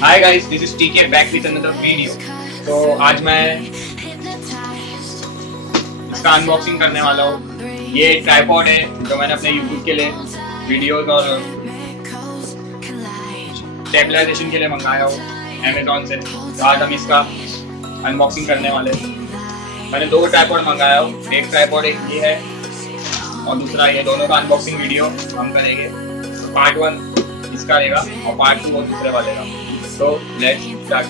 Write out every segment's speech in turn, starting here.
Hi guys, this is टीके back with another video. तो आज मैं इसका अनबॉक्सिंग करने वाला हूँ। ये ट्राइपॉड है जो मैंने अपने यूट्यूब के लिए वीडियोस और स्टेबलाइजेशन के लिए मंगाया हो अमेजोन से। तो आज हम इसका अनबॉक्सिंग करने वाले हैं। मैंने दो ट्राइपॉड मंगाया हो, एक ट्राइपॉड ये है और दूसरा ये। दोनों का अनबॉक्सिंग वीडियो हम करेंगे। पार्ट 1 इसका रहेगा और पार्ट 2 वो दूसरे वाले का। So let's start.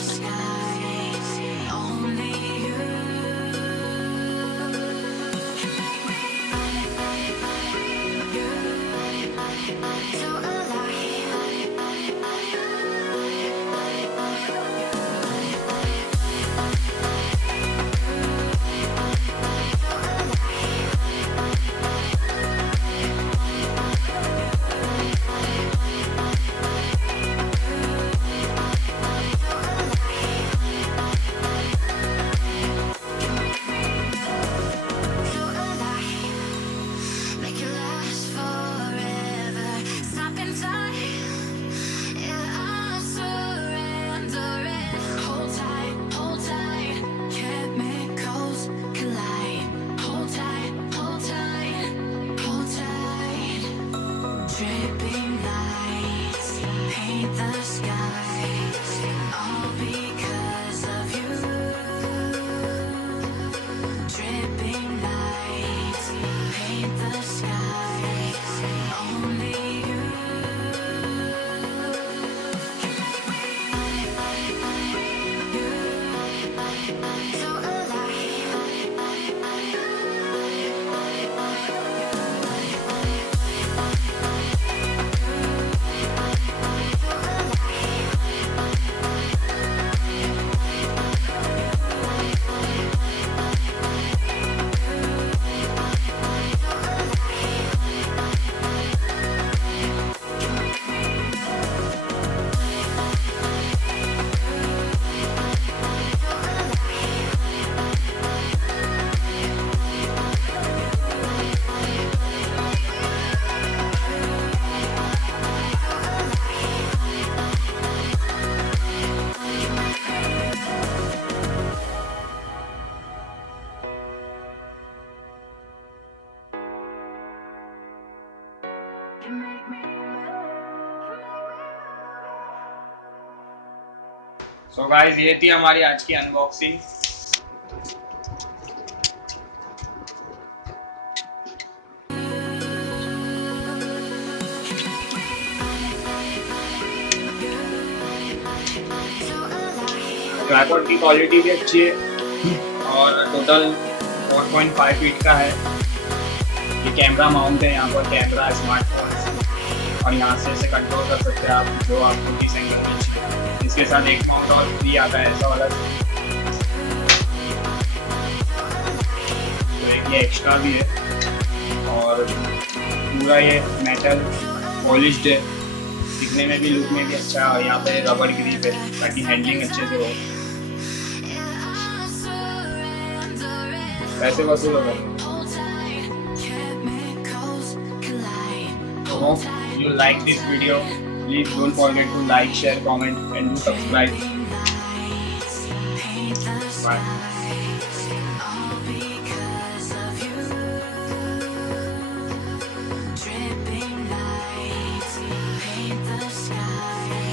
So guys, ये थी हमारी आज की अनबॉक्सिंग। ट्राइपॉड की क्वालिटी भी अच्छी है और टोटल 4.5 फीट का है। ये कैमरा माउंट है, यहाँ पर कैमरा, स्मार्टफोन और यहाँ से इसे कंट्रोल कर सकते हैं आप जो आपको किस एंगल में चाहिए। इसके साथ एक माउंट और फ्री आता है ऐसा वाला, तो एक ये एक्स्ट्रा भी है और पूरा ये मेटल पॉलिश्ड है, दिखने में भी, लुक में भी अच्छा है। और यहाँ पे रबर ग्रिप है ताकि हैंडलिंग अच्छे से हो। पैसे वसूल हो गए। So hope you like this video. Please don't forget to like, share, comment and do subscribe. Bye. Dripping lights paint the sky.